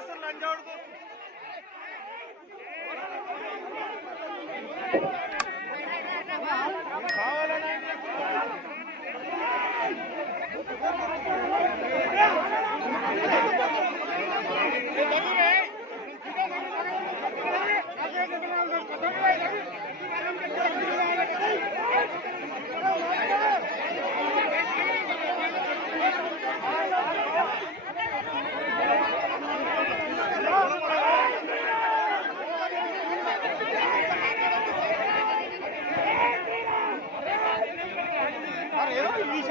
Arkadaşlar lan gördüm.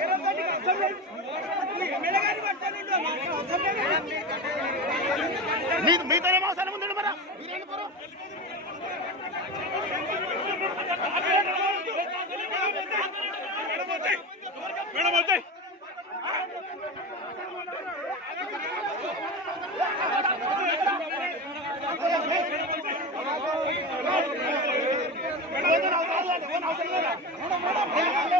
నువ్వు పెట్టు వెళ్ళిపెట్టు ఓడా బట్టలు తీస్తానంటే ఏయ్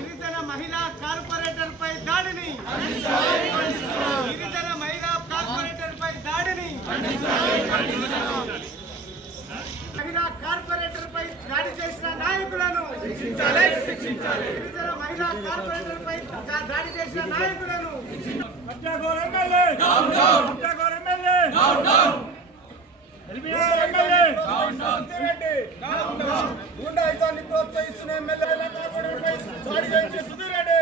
గిరిజన మహిళా కార్పొరేటర్ పై దాడిని. గిరిజన మహిళా కార్పొరేటర్ పై దాడిని. మహిళా కార్పొరేటర్ పై దాడి చేసిన నాయకులను. గిరిజన మహిళా కార్పొరేటర్ పై దాడి చేసిన నాయకులను. ఎమ్మెల్యే పట్టాగోర్ ఎమ్మెల్యే ఎల్బీఆర్ ఎమ్మెల్యే రెడ్డి గుండాయితాన్ని ప్రోత్సహిస్తున్న ఎమ్మెల్యేల కార్పొరేటర్పై దాడి చేయించే సుధీర్ రెడ్డి.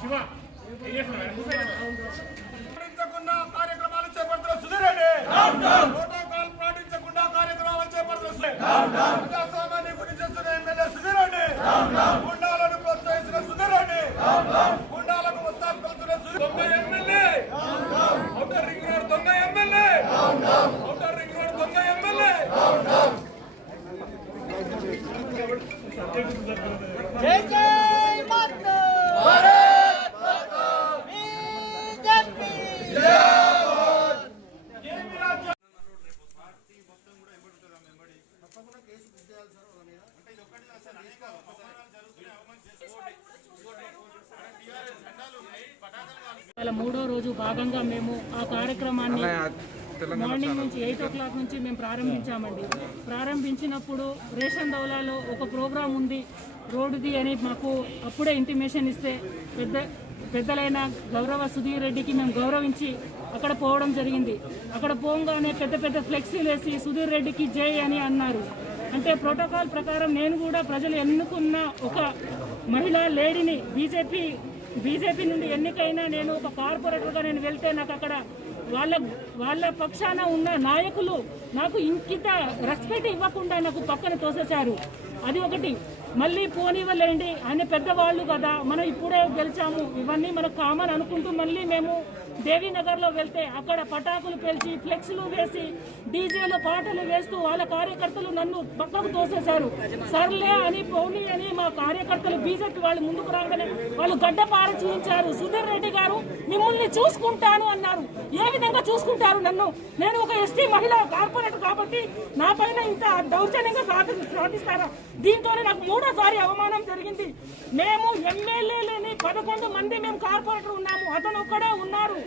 శివ పాటించకుండా కార్యక్రమాలు చేపడుతున్న సుధీర్ రెడ్డి ప్రోటోకాల్ పాటించకుండా కార్యక్రమాలు చేపడుతున్న ప్రజాస్వామ్యాన్ని గురి చేస్తున్న ఎమ్మెల్యే సుధీర్ రెడ్డి గుండాలను ప్రోత్సహిస్తున్న సుధీర్ రెడ్డి గుండాలకు ఒత్తాసు పలుకుతున్న సుధీర్ దొంగ ఎమ్మెల్యే ఔటర్ రింగ్ రోడ్ దొంగ ఎమ్మెల్యే ఔటర్ రింగ్ రోడ్ దొంగ ఎమ్మెల్యే జై జై మాతా బీజేపీ మూడో రోజు భాగంగా మేము ఆ కార్యక్రమాన్ని మార్నింగ్ నుంచి ఎయిట్ ఓ క్లాక్ నుంచి మేము ప్రారంభించామండి. ప్రారంభించినప్పుడు రేషన్ దౌలాలో ఒక ప్రోగ్రాం ఉంది రోడ్డుది అని మాకు అప్పుడే ఇంటిమేషన్ ఇస్తే పెద్ద పెద్దలైన గౌరవ సుధీర్ రెడ్డికి మేము గౌరవించి అక్కడ పోవడం జరిగింది. అక్కడ పోగానే పెద్ద పెద్ద ఫ్లెక్సీలు వేసి సుధీర్ రెడ్డికి జై అని అన్నారు. అంటే ప్రోటోకాల్ ప్రకారం నేను కూడా ప్రజలు ఎన్నుకున్న ఒక మహిళా లేడీని బీజేపీ బీజేపీ నుండి ఎన్నికైనా నేను ఒక కార్పొరేటర్గా నేను వెళ్తే నాకు అక్కడ వాళ్ళ వాళ్ళ పక్షాన ఉన్న నాయకులు నాకు ఇంకిత రెస్పెక్ట్ ఇవ్వకుండా నాకు పక్కన తోసేశారు. అది ఒకటి. మళ్ళీ పోనివ్వలేండి. ఆయన పెద్దవాళ్ళు కదా. మనం ఇప్పుడే గెలిచాము. ఇవన్నీ మనకు కామన్ అనుకుంటూ మళ్ళీ మేము దేవీనగర్లో వెళ్తే అక్కడ పటాకులు పేల్చి ఫ్లెక్స్లు వేసి డీజేలో పాటలు వేస్తూ వాళ్ళ కార్యకర్తలు నన్ను పక్కకు తోసేశారు. సర్లే అని పౌని అని మా కార్యకర్తలు బీజేపీ వాళ్ళు ముందుకు రాగానే వాళ్ళు గడ్డపార చూపించారు సుధీర్ రెడ్డి గారు మిమ్మల్ని చూసుకుంటాను అన్నారు. ఏ విధంగా చూసుకుంటారు నన్ను? నేను ఒక ఎస్టీ మహిళ కార్పొరేటర్ కాబట్టి నా పైన ఇంత దౌర్జన్యంగా సాధి సాధిస్తారా? దీంతోనే నాకు మూడోసారి అవమానం జరిగింది. మేము ఎమ్మెల్యేలని పదకొండు మంది మేము కార్పొరేటర్ ఉన్నాము. అతను ఒక్కడే ఉన్నారు.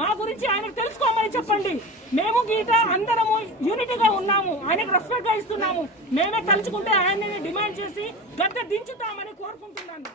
మా గురించి ఆయనకు తెలుసుకోమని చెప్పండి. మేము గీట అందరము యూనిటీగా ఉన్నాము. ఆయనకు రెస్పెక్ట్గా ఇస్తున్నాము. మేమే తలుచుకుంటే ఆయన్ని డిమాండ్ చేసి గద్దె దించుతామని కోరుకుంటున్నాను.